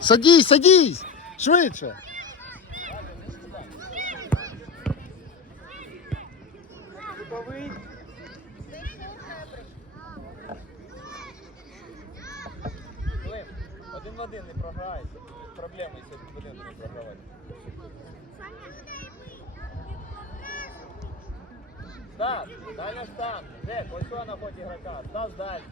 А, садись, садись! Швидше! Типовий. Клим, один в один не програєш. Проблеми сьогодні в один не програвати. Стас, дальня штанг. Жек, ось що на ході ігрока. Стас далі.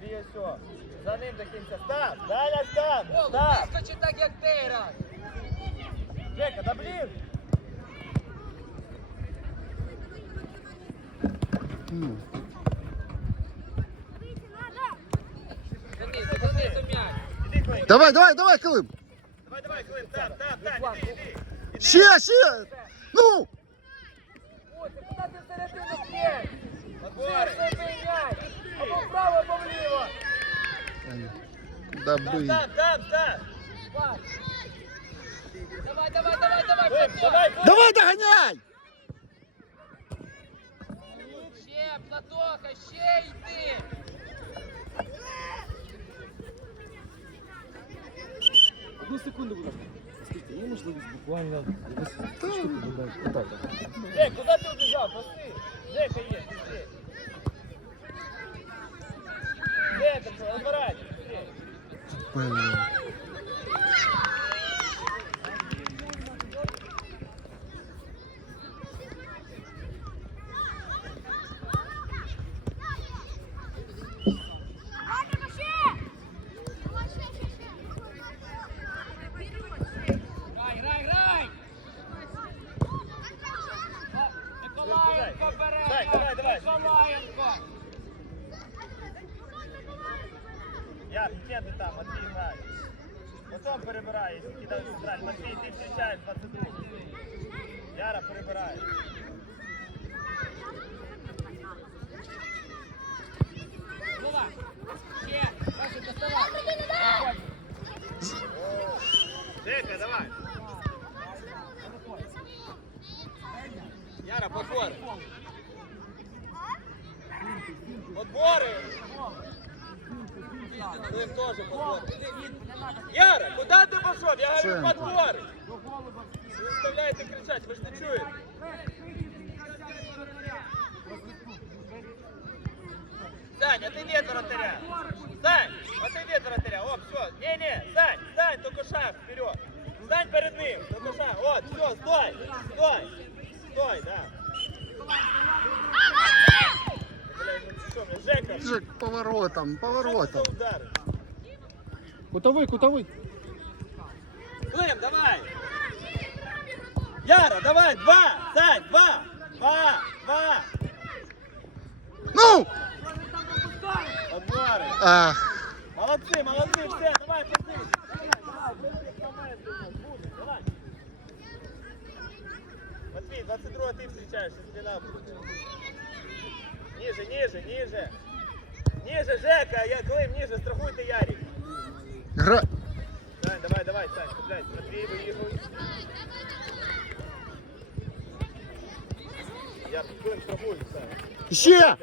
Дві ось що. За ним до кінця. Стас, дальня штанг. О, Стас. вискочи так, як ти раз. Жека, да блін. Ну, Денис, Денис, м'яч. Іди, Клим. Давай, давай, давай, Калим! Давай, давай, Клим. Там, там, там, іди, іди. Іди. Ще, ще! Ну! Ось, ти куди ти всередину б'єш? Набори. Це бий м'яч. Або вправо, або вліво. Куда Там, бы? там, там, там. Пас. Давай, давай, давай, давай, Клим, Платон. давай, Клим. Давай, догоняй! Ще, Платоха, ще йди. Одну секунду, будь ласка. Скажіть, є можливість буквально якусь штуку додати? Отак. Жек, куда ты убежал? Пошли. Жека есть, Блин. Грай, грай, грай. О, Миколаєнко бере. Дай, давай, давай. Миколаєнко. Я, не ти там, Матвій грає. Потім перебирає, кидає централь. Матвій, ти встречаєш 22. Яра перебирає. Вова. Ще. Саша, доставай. Жека, давай. Яра, подборы. Подборы. Клим тоже подборы. Яра, куда ты пошел? Я говорю, Центр. подборы. Не заставляйте кричать, вы же не чуете. Сань, отойди от вратаря. Сань, отойди от вратаря. О, все. Не-не, Сань, Сань, только шаг вперед. Стань перед ним, только шаг. Вот, все, стой, стой. Стой, да. Блядь, ну что, мне Жека, Же поворотом, поворотом. Кутовий, кутовий. Клим, давай. Яра, давай, два, Сань, два, два, два. Ну! Подборы. Ах, Молодцы, молодцы, все, давай, пошли. Матвей, 22 ты встречаешь, если надо. Ниже, ниже, ниже. Ниже, Жека, я Клим, ниже, страхуй ты, Ярик. гра... Сань, давай, давай, Сань, цепляй. Матвей, выигрывай. Я Клим, страхуй, Сань. Ще!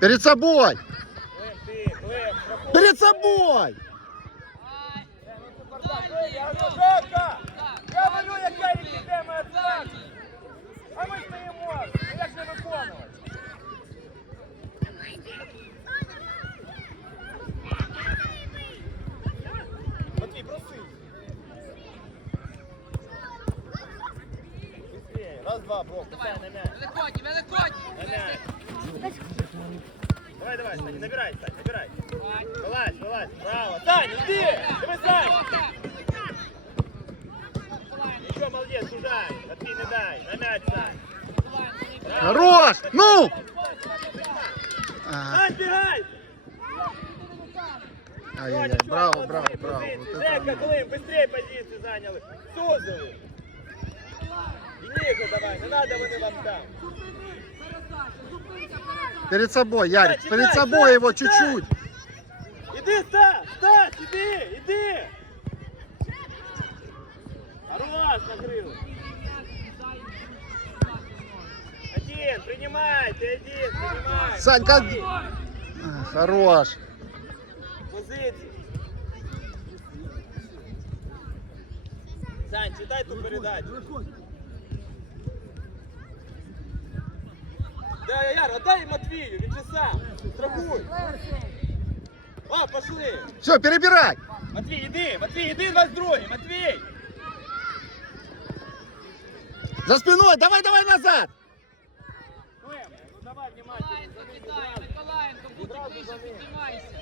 Перед собой! Клим, ти, Клим, страхуй. Перед собой! Ай, Клим, я дальній, говорю, йо. Жека! Так, Я говорю, дальній яка туди. йде моя Дальній. А ми стоїмо! Ну як не виконувати? Матвій, проси. Быстрее. Раз, два, блок. Давай, Пускай на мяч. великодні, великодні. Давай, давай, Сань, набирай, Сань, набирай. Вылазь, вылазь. Право. Сань, иди! Давай, Сань! Еще молодец, сужай. Не дай. На мяч, Сань. Хорош! Ну! Сань, бегай! Ай-яй-яй, браво, браво, браво. Жека. Клым, быстрее позиции заняли. Сузовы. И ниже давай, не надо вони вам там. Перед собой, Ярик, Читай, перед читай, собой его читай. чуть-чуть. Иди, Стас, Стас, иди, иди. Хорош, накрыл. Один, принимай, ты один, принимай. Санька, а, хорош. Позиции. Сань, читай ту передачу. Да, Яр, отдай Матвію, він же сам. Страхуй. О, пошли. Все, перебирай. Матвій, іди, Матвій, іди 22, Матвій. За спиной, давай, давай назад. Клем, ну давай внимательно. Миколаєнко кидає, Миколаєнко, будь ближче, піднімайся.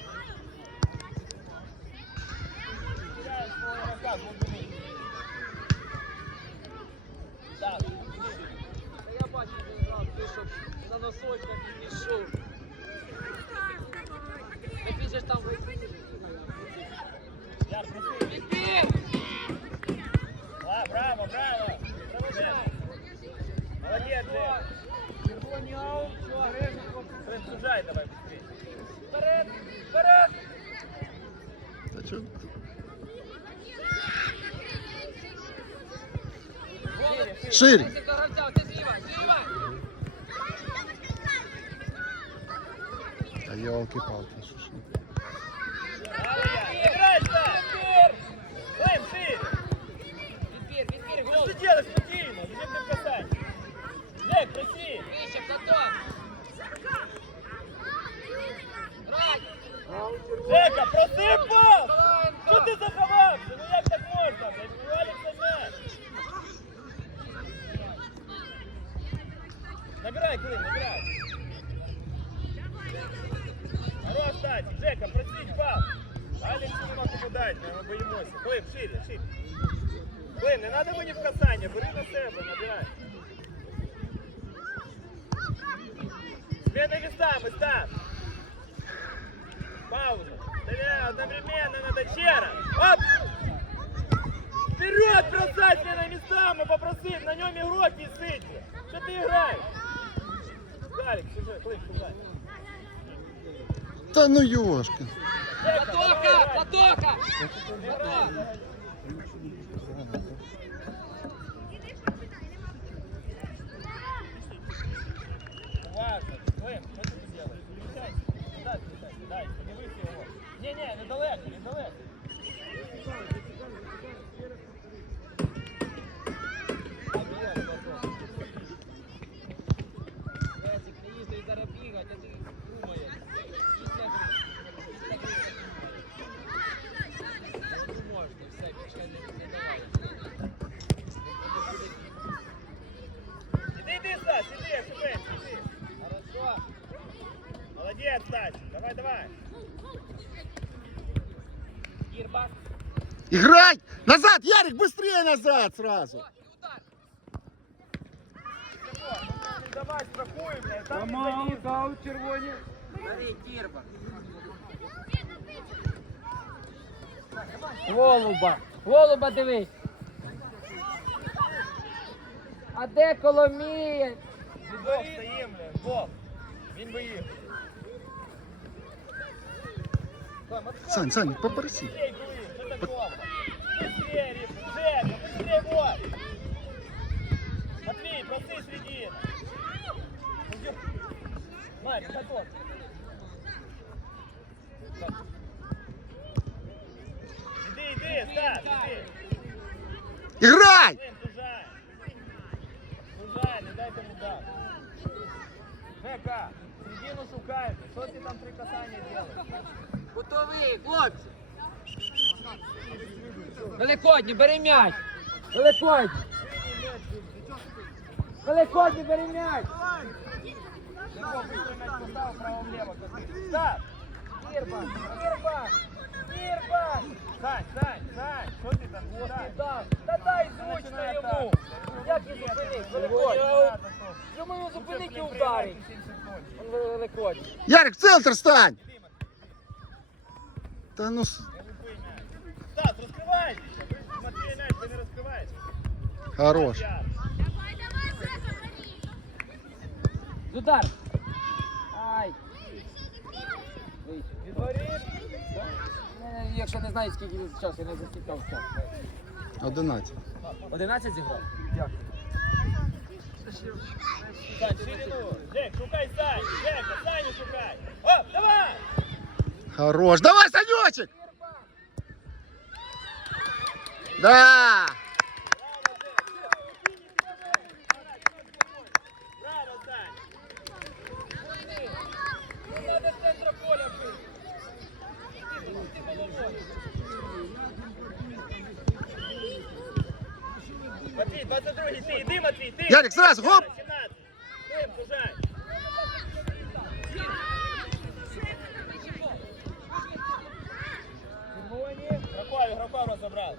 Теряешь свой рассказ, вот думай. Так, Та я бачу, ти грав, ти що на носочках і пішов. Так він же ж там Яр, проси. Відбір! А, браво, браво. Жек. Молодец, Жек. Червоняв, що Гришко. Блин, сужай давай быстрее. Вперед, вперед! Да чё ты? Голуб, Шире. Ну гол! что делаешь спокойно? Зачем ты касать? Жек, проси. Платон! Грай! Жека, проси пас! Що ти заховався? Ну як так можна? блядь? Валиться м'яч. Набирай, Клим, набирай. Тать. Жека, просить пас. Алексу нема кому дати, ми боїмося. Клим, шире, шире. Клим, не треба мені в касання, бери на себе, набирай. Смена местами, Стас. Пауза. Давай, одновременно надо ще раз. Оп! Вперед бросать мне на места, мы попросим, на нем игрок висит. Что ты играешь? Гарик, сюжет, Клым, сюжет. Да ну ёшка. Платока! Платока! Играй. Важно. Клым, что ты делаешь? Перемещайся. Сюда перемещайся. Дай, подивись его. Не-не, недалеко, недалеко. Молодец, Стас. Давай, давай. Гірбак. Играй! Назад, Ярик, быстрее назад сразу. О, і удар. Давай, страхуй, блядь. Там не завис. дав червоні. Бери, Гірбак. Голуба. Голуба дивись. А де Коломієць? Бог стоїм, блядь, Бог. Він боїв. Сань, Сань, попроси. Что. Матвей, просы среди. Марик, готов. Иди, иди, Стас, иди. Играй! Сужай, не дай дайте удар. Жека, середину шукайте. Що ти там три касання робиш? Готові, хлопці. Великодні, бери м'яч. Великодні. Великодні, бери м'яч. Легко, быстрый мяч поставил, право-влево. Старт! Ірба, Ірба, Ірба. Сань, Сань, Сань, що ти там? Да, Та дай зручно йому. Як він зупинить? Великодні. Чому він зупинить і ударить? Великодні. Ярик, в центр стань! Та ну... с- Стас, розкривайся. Матвій мяч, ти не розкриваєш. Хорош. Я. Удар. Ай. Вийшов. Відворіт. Е, Якщо не знаю, скільки часу, я не засікав час. 11. 11 зіграв? Сань, ширину. Жек, шукай Сань. Жека, Саню шукай. Оп, давай! Хорош. Давай, Санечек! Да! Матвій, 22 ти, йди, Матвій, ти. Ярик, зразу, гоп! 17. Тим, сужай. Игроков, игроков разобрал.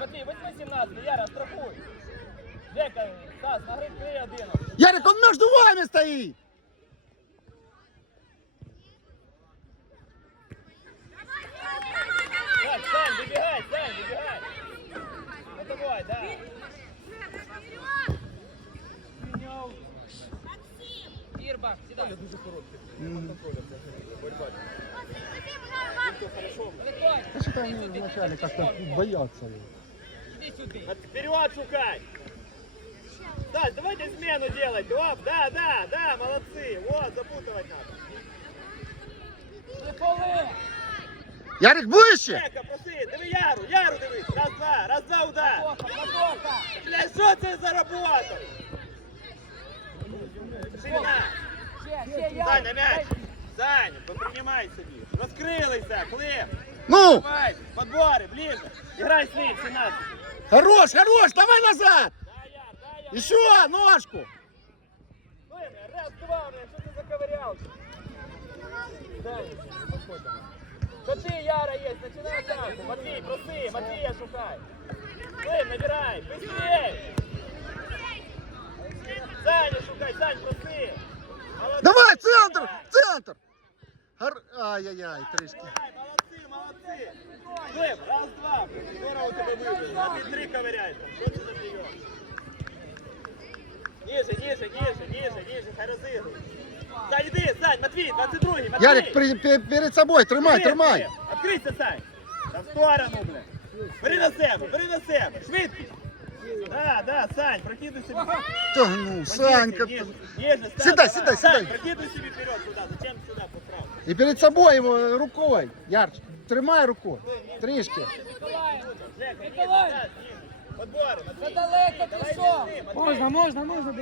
Матвій, возьми 17, Яра, страхуй. Жека, Стас, нагри 3-1. Ярик, он между вами стоит! Так, Сань, выбегай, Сань, выбегай. Ну давай, да. Ірба, сідай. Великодні, Что-то они вначале как-то боятся его. Вперед шукай. Стас, давайте смену делать. Оп, да, да, да, молодцы. Вот, запутывать надо. Ярик, ближче! Жека, проси, диви Яру, Яру дивись. Раз, два, раз, два, удар. Бля, що це за робота? Ширина. Я. Сань, на м'яч. Сань, попринимай собі. Розкрилися, Клим. Ну! Давай, подбори, ближе. Играй слив, 17. Хорош, хорош! Давай назад! Да, Яр, да, Яр. Еще ножку! Раз, два, бля, що ти заковырял? Дай, ты, Яра, есть, начинай атаку. Матвей, проси, Матвея шукай. Клим, набирай, быстрее. Саня шукай, Сань, проси. Молодцы. Давай, центр! Центр! Гар... Ай-яй-яй, трішки. Давай, молодцы, молодцы. Клим, раз, два. Здорово тебе выбили. А ты три ковыряй там. Что ты за прием? Ниже, ниже, ниже, ниже, ниже, хай розігруй. Сань, іди, Сань, Матвій, 22-й, Матвій. Ярик, при- пе- перед собой, тримай, Бери, тримай! бери. Відкрийся, Сань. Та в сторону, блядь. Бери на себе, бери на себе. Швидкість. Да, да, Сань, прокидуй собі. Та ну, Санька. Ніже, ніже, Стас, Сідай, давай. сідай, Сань, сідай. прокидуй собі вперед сюди. Зачем сюди поправ? І перед собою його рукою. Ярч, тримай рукою. Трішки. Миколаїв. Жека, ніже, Николай. Стас, ніже. Подбори, Матвій. Задалеко ти Давай що? візьми, Матвій. Можна, можна, можна.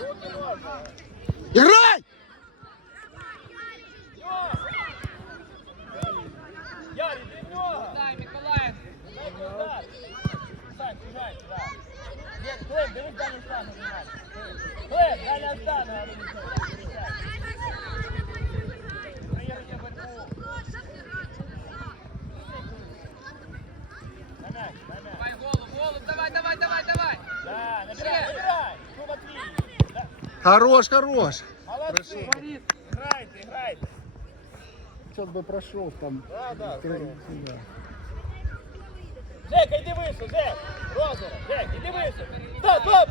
Руки Хорош, хорош. Молодці. Грайте, грайте. Сейчас бы прошел там. Да, да. Да. Жека, іди вище, Жек. Розова, Жек, іди вище. Стоп, стоп.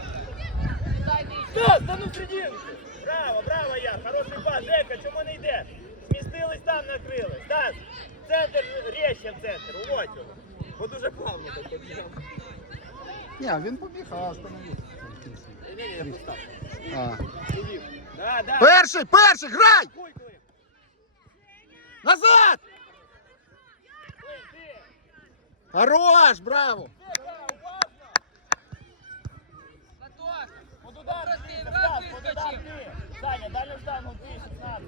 Стас, да ну серединку! Браво, браво, Яр, хороший пас. Жека, чому не йде? Змістились там, накрили. Стас, центр, рєще в центр, уводь його. Бо дуже плавно так побіг. Ні, він побіг, а остановився. А. Да, да. Перший, перший, грай! Хуй, Клим. Назад! Клим, Хорош, браво! Платон, Под удар, Прости, ти, брат, Стас, под удар вискочив. ти. Саня, дальню штангу ти, 16.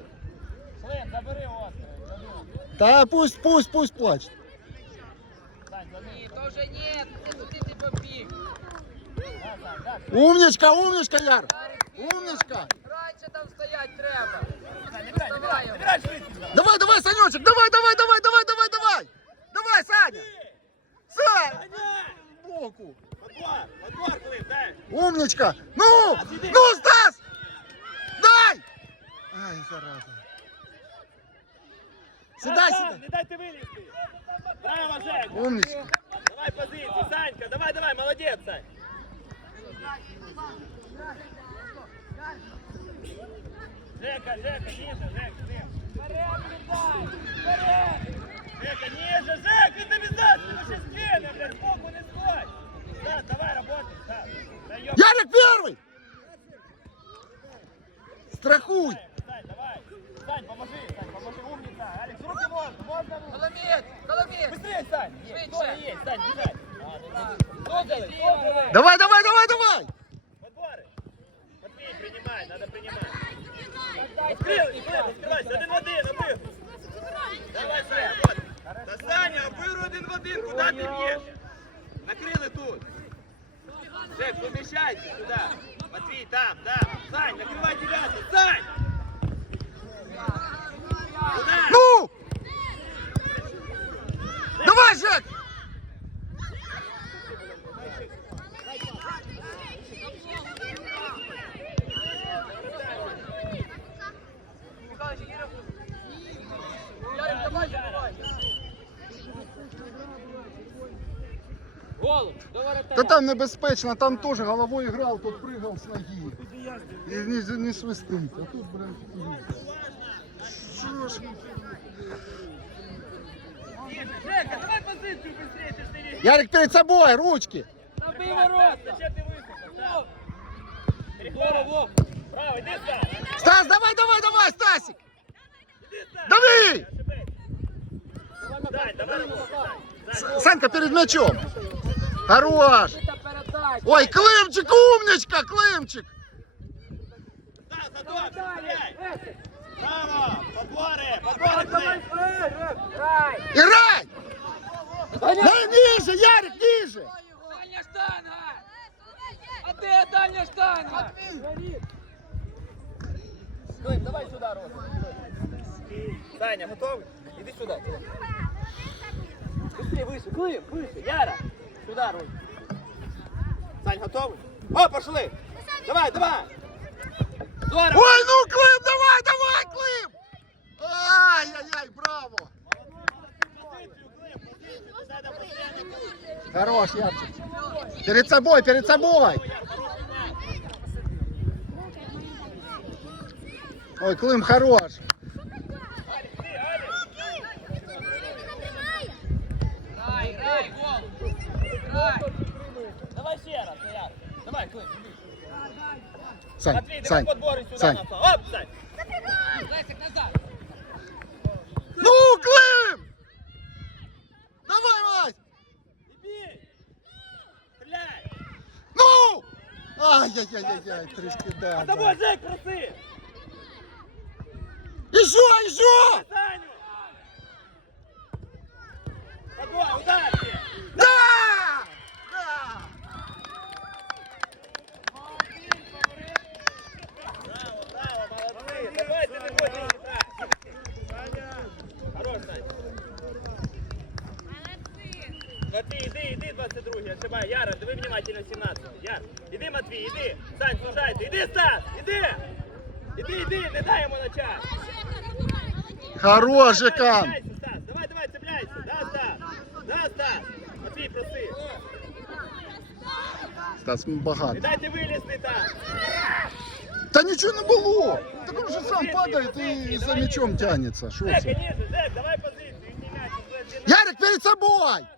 Клин, забери острий. Та пусть, пусть, пусть плачет. Сань, забери. ні, то вже ні, ти туди ти побіг. Да, Сань, да. Умничка, умничка, Яр! Ярик, Умничка! Раніше там стоять треба. Сань, набирай, набирай, набирай швидкість. давай. Давай, давай, Санечек, давай, давай, давай, давай, давай, давай! Давай, Саня! Саня! Саня! Боку! Подбор, подбор, Клин, дай. Умничка! Ну! Ну, Стас! Дай! Ай, зараза. Сідай, Сам, сідай. Не дайте вилізти. Браво, Жек. Умничка. Давай позицию, Санька, давай, давай, молодец, Сань. Жека, Жека, ниже, Жек, ниже. Жека, ниже, Жек, это обязательно, сейчас стены, блядь, сбоку не стой. Да, давай, работай, да. Да, ёп. Ярик первый! Страхуй! Сань, давай. Сань, поможи, Сань, поможи, умница. Алекс, руки можно, можно руки. Коломієць, Коломієць. Быстрее, Сань. Есть, Швидше. Толя есть, Сань, бежать. Созали, созали. Давай, давай, давай, давай! Открыл, открыл, открывайся, один в один, один. Давай, Саня, вот. Да, Саня, обыру один в один, куда ты бьешь? Накрыли тут. Жек, помещайся сюда. Матвей, там, да. Сань, накрывай девятый, Сань! Туда. Ну! Давай, Жек! Та там небезпечно, там теж головою грав, тут пригав з ноги. І не, не свистить. А тут, блин, що ж? Жека, давай позицию быстрее, ты ж не видишь. Ярик перед собой, ручки. Набий ворота. Зачем ты высохнул? Да. Перехват. Право, иди, Стас. Стас, давай, давай, давай, Стасик! Иди, Стас. Дави! Дай, давай, давай. С- Санька перед мячом. Хорош! Ой, Климчик, умничка, Климчик! Готов. Браво, давай, грай. Играй! Даня, Да, ниже, Ярик, ниже! Дальня штанга. А де дальня штанга? Клим, давай сюда, Рома. Саня, готовый? Иди сюда. Быстрее, выше, Клим, выше. Яра, сюда, Роль. Сань, готовый? О, пошли. Давай, давай. Здорово. Ой, ну, Клим, давай, давай, Клим! Ай-яй-яй, браво! Хорош, Ярчик. Перед собой, перед собой! Ой, Клим, хорош! Грай, грай, гол. Давай ще раз, Яр. Давай, Клим. Сань, Матвей, давай Сань, подборы сюда. Сань. на пол. Оп, Сань. Лесик, назад. Ну, Клим! Давай, Вась! Иди. Стреляй. Ну! Ай-яй-яй-яй, трішки, да, А тобой, да. Жек, проси. Еще, еще! Саню. Подбор, ударьте. Да! Да! Браво, браво, молодцы. Давайте не будем играть. Хорош, Сань. Матвей, иди, иди, 22 ошибай. Яра, диви внимательно 17. Яр, иди, Матвей, иди. Сань, сужайте. Иди, Стас, иди. Иди, иди, не дай ему начать. Хорош, Давай, Жекан! Стас. Давай, давай, цепляйся. Да, Стас. Да, Стас. Матвей, проси. Стас Не багато. дайте вилізти так. Та нічого не було! Так он же сам падает и за мячом тянется. Шо Жек, це? конечно, Жек, давай иди, Ярик, перед собой!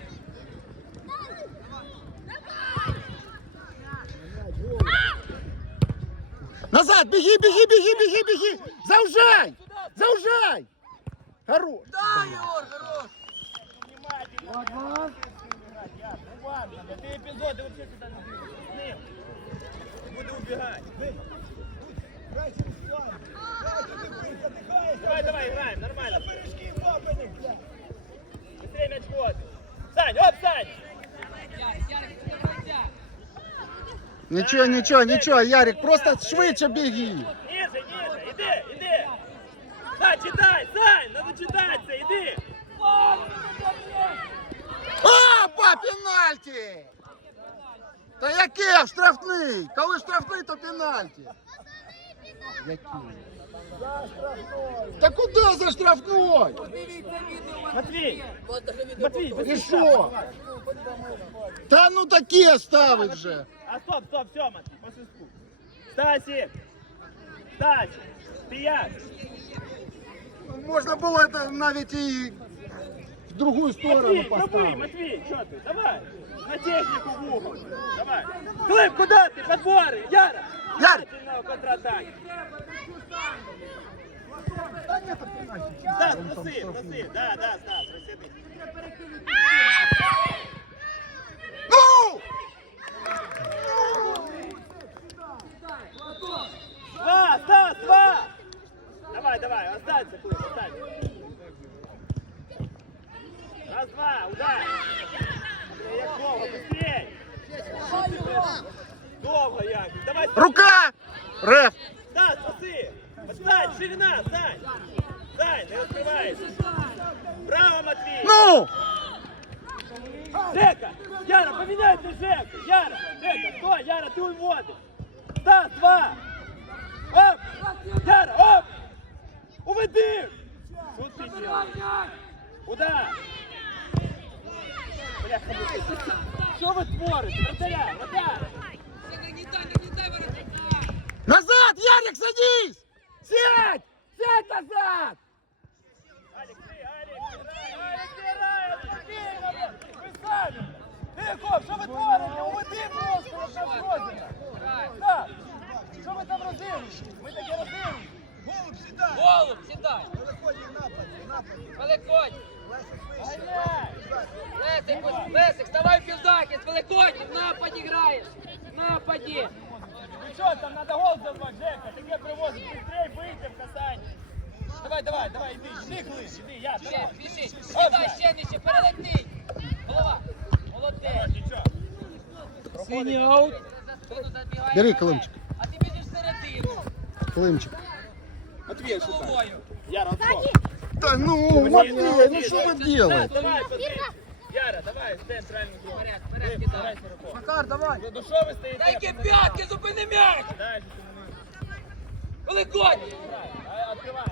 Назад, беги, беги, беги, беги, беги! Заужай! Заужай! Хорош! Да, Егор, хорош! Уважно, бо ти епізоди вообще сюди не дивишся. З ним. Буде убігати. Давай, давай, граємо, нормально. Быстрее мяч ходить. Сань, оп, Сань! Ярик, Ярик, це не Нічого, нічого, нічого, Ярик, просто швидше беги! Ниже, ниже, іди, іди. Сань, читай, Сань, надо читатися, іди. Опа, пенальті! Та яке штрафний? Коли штрафний, то пенальті. Який? Та куди за штрафной? Матвій, Матвій, І що? Та ну таке ставить же. А стоп, стоп, все, Матвій, по свистку. Стасик, Стасик, ти як? Можна було це навіть і в другу сторону Матвій, пробуй, поставити. Матвій, що ти? Давай. На техніку в угол. Давай. Клип, куди ти? Подбори. Яра. Яр! Стас, проси, проси. Да, да, Стас, розсяди. Ну! Два, Стас, два. Давай, давай, останься, Клип, останься. Раз, два, удар. Бля, Як довго, быстрей. Довго як. Давай, Рука! Реф! Стас, проси. Стань, ширина, стань. Стань, не розкривайся. Браво, Матвій. Ну! Жека, Яра, поменяйся, Жека. Яра, Жека, стой, Яра, ты уводишь. Стас, два. Оп, Яра, оп. Уведи. Что делаешь? Удар. Бляха, муха. Що ви творите? Вратаря, вратаря. Назад, Ярик, садись! Сядь! Сядь назад! Тихо, що ви творите? Уведи просто на! Що ви там розрили? Ми таке! Голуб, сідай! Голуб, сідай! Великодій напад, напад! Великодій! Лесик вище! Лесик, Лесик, ставай в півзахист! Великодій, нападі граєш! Нападі! Ну що там, надо гол забивати, Жека, таке привозить, быстрей вийти в касанні. Давай, давай, давай, іди, іди, Клиш, іди, я, Ще, давай. біжи! Сідай, ще нижче, перелети! Голова! Молодець, нічого. Синій аут! За спину забігає Бери вперед. Климчик. А ти біжиш всередину! Климчик. З головою! Яра, отход. Та ну, Матвей, ну що ви делаете? Давай, подивись. Яра, давай, стань правильно. Вперед, вперед, кидай! Макар, давай. Ну що ви стоїте? Дай п'ятки, зупини м'яч! Дальше ти не Великодні! А, Откривай.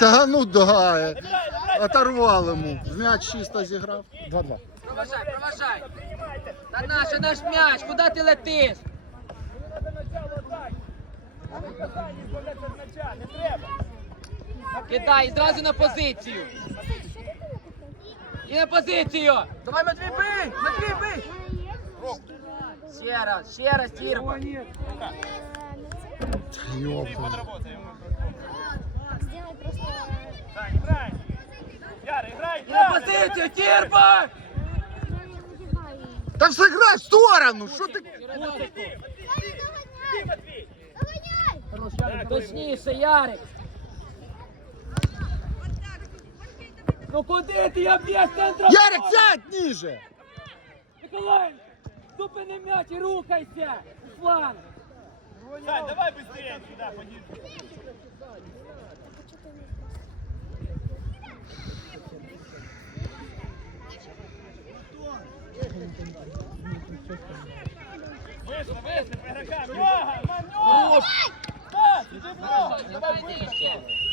Та ну да, набирай. оторвал йому. М'яч чисто зіграв. 2-2. Проважай, проважай! Та наш, наш м'яч, куди ти летиш? Надо начало атаки. А ви з не треба. Кидай, і зразу на позицію! І на позицію! Давай, Матвій, бий! Матвій, бий! Ще раз, ще раз, Тірба! Ёпта. Подработай йому. Сделай просто... Сань, грай. Яра, грай, І на грай. позицію, Тірба! Я не надеваю. Та все грай в сторону! Що ти? Іди, Матвій. Догоняй! Точніше, Ярик! Ну куди ти я б'єш центра! Ярик, сядь ніже! Миколай, зупини м'яч і рухайся! Руслан! Сань, давай быстрее сюда, поди. Вышли, вышли, по игрокам! Много, манёк! Да, иди в ногу! Давай, быстро!